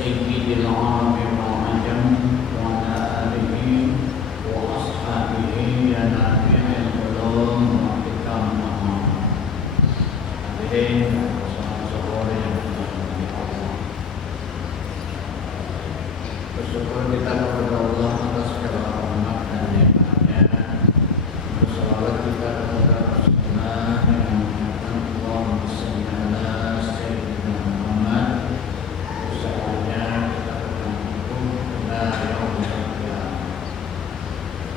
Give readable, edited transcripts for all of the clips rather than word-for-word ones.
سيد العرب والعجم وعلى آله وأصحابه يا نافع العلوم وحكم hadirin saudara yang dirahmati Allah. Bersyukur kita kepada Allah atas segala rahmat dan nikmatnya. Bersalawat kita kepada Rasulullah yang mengatakan Allahumma shalli ala sayyidina Muhammad. Usahanya kita akan hukum dari Allah.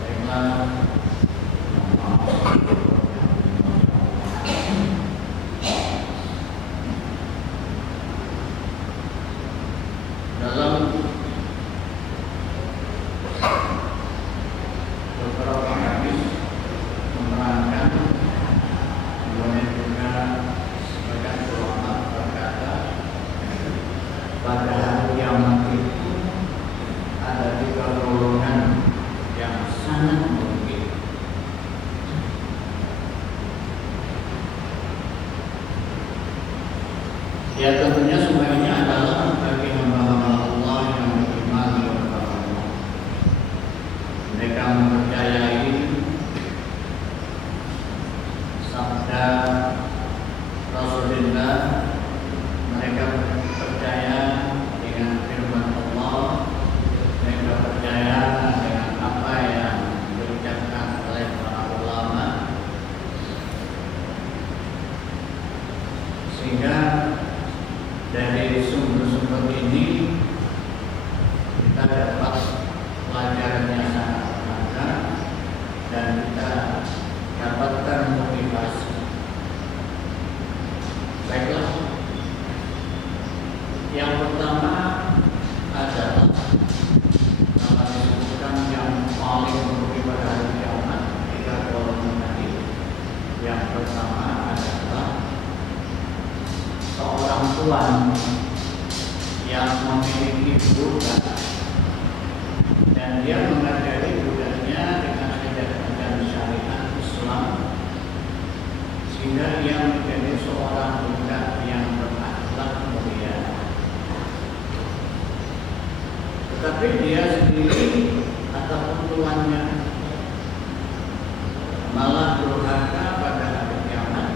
Baiklah, dalam beberapa hadis menerangkan kemudian juga sebagian ulama berkata pada hari kiamat itu ada 3 golongan yang sangat merugikan. Ya tentunya semuanya adalah bagi hamba-hamba Allah yang beriman kepada Allah. Mereka mempercayai sabda Rasulullah, mereka percaya dengan firman Allah, mereka percaya dengan apa yang diucapkan oleh para ulama, sehingga dari sumber-sumber ini kita dapat pelajaran yang sangat berharga dan kita dapatkan motivasi. Baiklah, yang pertama adalah dalam disebutkan yang paling merugi pada hari kiamat 3 golongan tadi. Yang pertama adalah seorang tuan yang memiliki budak dan dia mengajari budaknya dengan ajaran syariat Islam sehingga dia menjadi seorang budak yang berakhlak mulia. Tetapi dia sendiri ataupun tuannya malah durhaka pada hari kiamat.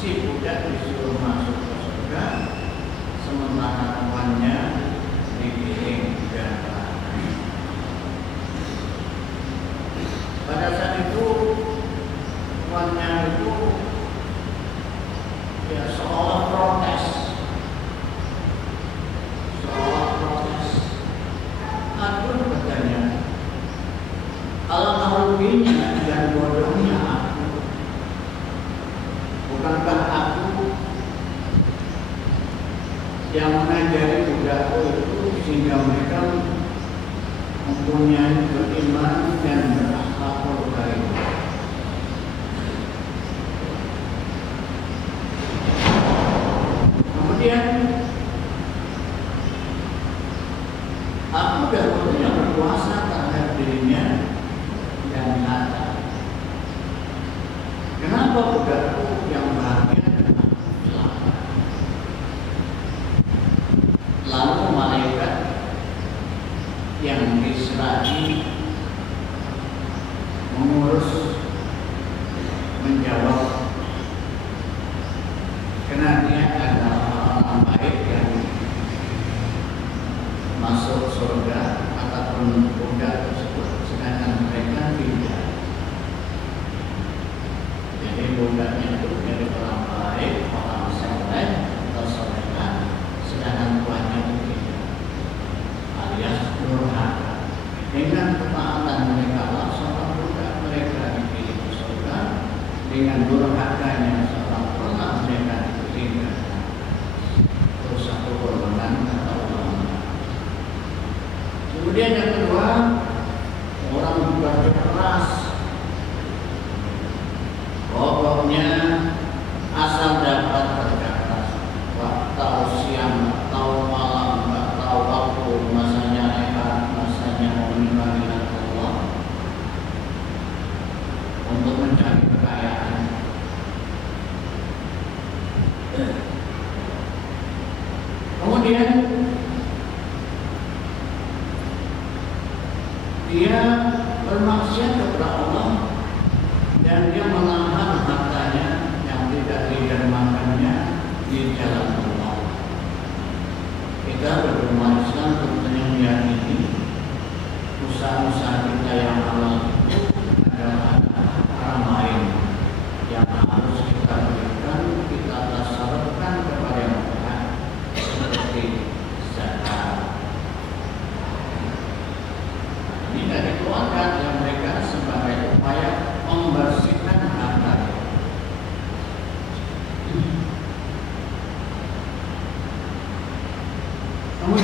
Si budak disuruh masuk ke surga, sementara tuannya digiring ke neraka. Pada saat itu tuannya itu ya seolah protes, aduh katanya, alangkah ruginya dan bodohnya aku. Bukankah aku yang mengajari budakku itu sehingga mereka mempunyai beriman dan berakhlakul karim. Kemudian aku dahulunya berkuasa terhadap dirinya dan harta. Kenapa budakku yang bahagia dan aku celaka? Lalu malaikat yang diserahi mengurus menjawab, karena dia adalah orang baik yang masuk surga ataupun budak tersebut, sedangkan mereka tidak. Jadi budaknya itu menjadi orang baik, orang soleh atau soleha, sedangkan tuannya itu tidak, alias durhaka. Dengan ketaatan mereka lah seorang budak mereka dipilih ke surga, dengan durhakanya seorang tuan mereka ditinggalkan. Terus satu golongan kata ulama. Kemudian yang kedua, orang bekerja keras, pokoknya asal dapat kerja keras, nggak tahu siang, nggak tahu malam, nggak tahu waktu, masanya rehat, masanya menikmati Allah untuk mencari kekayaan. Kemudian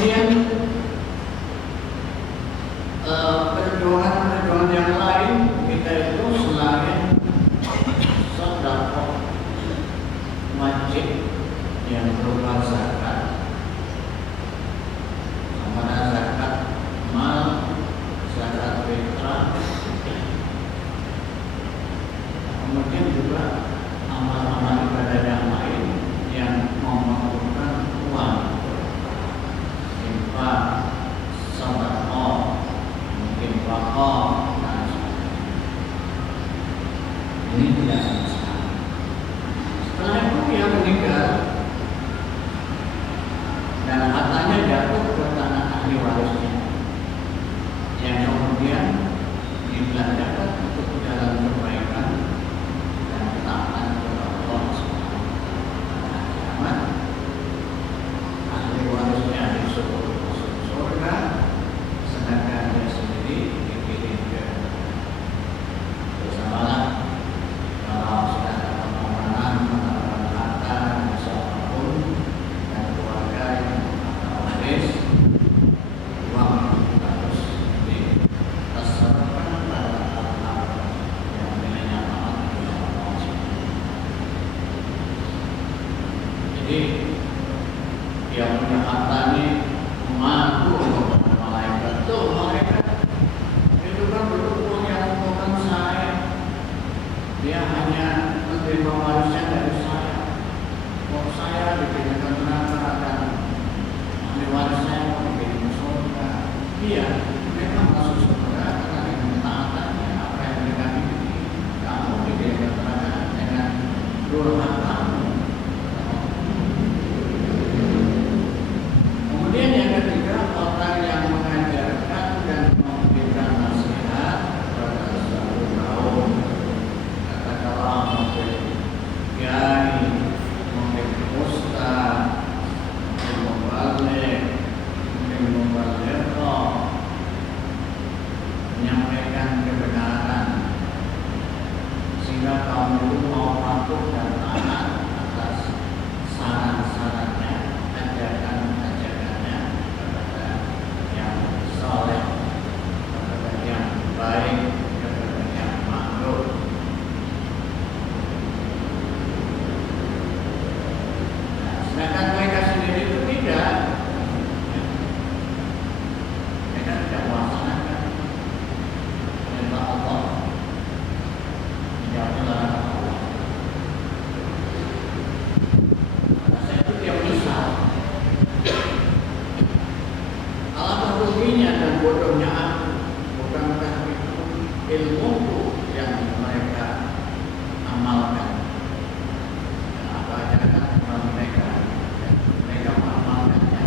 Kemudian perjuangan yang lain kita itu selain sedekah wajib yang berupa zakat, sama zakat mal, zakat fitrah, kemudian juga amal-amal ibadah yang lain yang memerlukan uang, infak, sedekah, mungkin wakaf, dan sebagainya. Ini tidak sama sekali. Setelah itu dia meninggal dan hartanya jatuh ke tangan ahli warisnya, yang kemudian dibelanjakan untuk jalan kebaikan dan ketaatan kepada Allah Subhanahu wa taala. Ahli warisnya disuruh masuk surga, sedangkan dia sendiri dikirim ke bersamalah. Kalau sudah dapat pemenang, mendapatkan harta dan siapapun dan keluarga yang mendapatkan waris, uang harus ditasarrufkan pada hal-hal yang nilainya amat kepada Allah Subhanahu. Jadi yang punya harta ini mengaku kepada malaikat, tuh malaikat itu kan uang yang bukan saya, dia hanya menerima warisnya dari saya. Kalau saya diberikan neraka dan ahli waris saya mau dikirim surga, iya mereka masuk surga karena dengan taatannya apa yang mereka miliki. Kamu diberikan neraka dengan durhakamu. Kemudian yang ketiga, orang yang mengajarkan dan memberikan nasihat kepada satu kaum, katakanlah mungkin kiai, mungkin ustaz, mungkin mubalik, mungkin mubaligh, menyampaikan kebenaran sehingga kaum itu mau patuh dan taat atas saran-sarannya, ajakan-ajakannya kepada yang saleh, kepada yang baik, kepada yang makhluk. Nah, sedangkan mereka sendiri itu tidak, mereka tidak melaksanakan perintah Allah, tidak melarang Allah. Pada saat itu dia menyesal. Alangkah ruginya dan bodohnya aku, bukankah itu ilmuku yang mereka amalkan, dan apa ajakan mereka dan mereka mengamalkannya.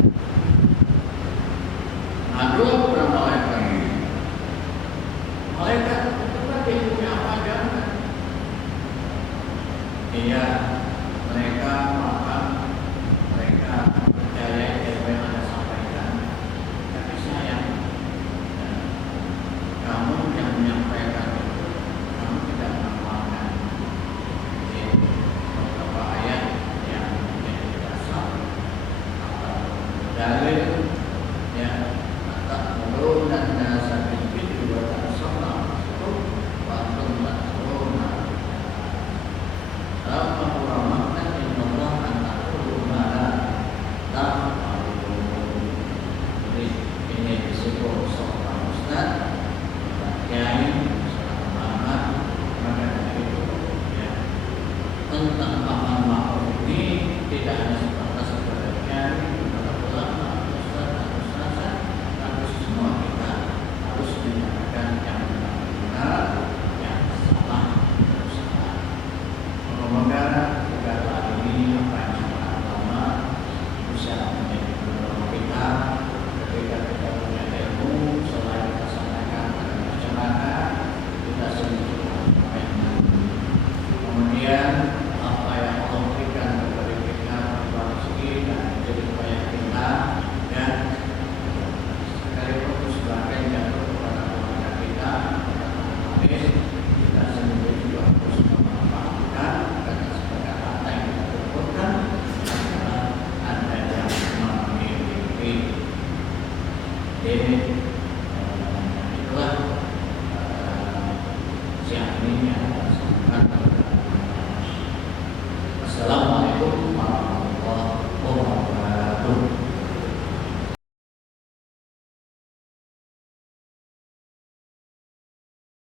Ngadu kepada malaikat. Malaikat itu kan ilmunya apa ajakan? Iya, mereka paham, mereka percaya ilmu yang Anda sampaikan. Tapi sayang, kamu yang menyampaikan itu, kamu tidak mengamalkan. Jadi beberapa ayat yang menjadi dasar atau dalil, ya, tak perlu dan dasar itu juga tak salah itu waktu tak perlu. Dalam ulama kan Allah antakul mana tak perlu. Jadi ini disebut seorang ustaz, kiai, seorang ulama, maka dari itu ya, tentang paham makhluk ini tidak hanya sebatas kepada kiai, kepada ulama, ustaz, ustazah, tapi semua kita harus menyatakan yang benar, yang salah, salah. Semoga juga hari ini apa yang para ulama bisa menjadi guru kita ketika kita punya ilmu Jadi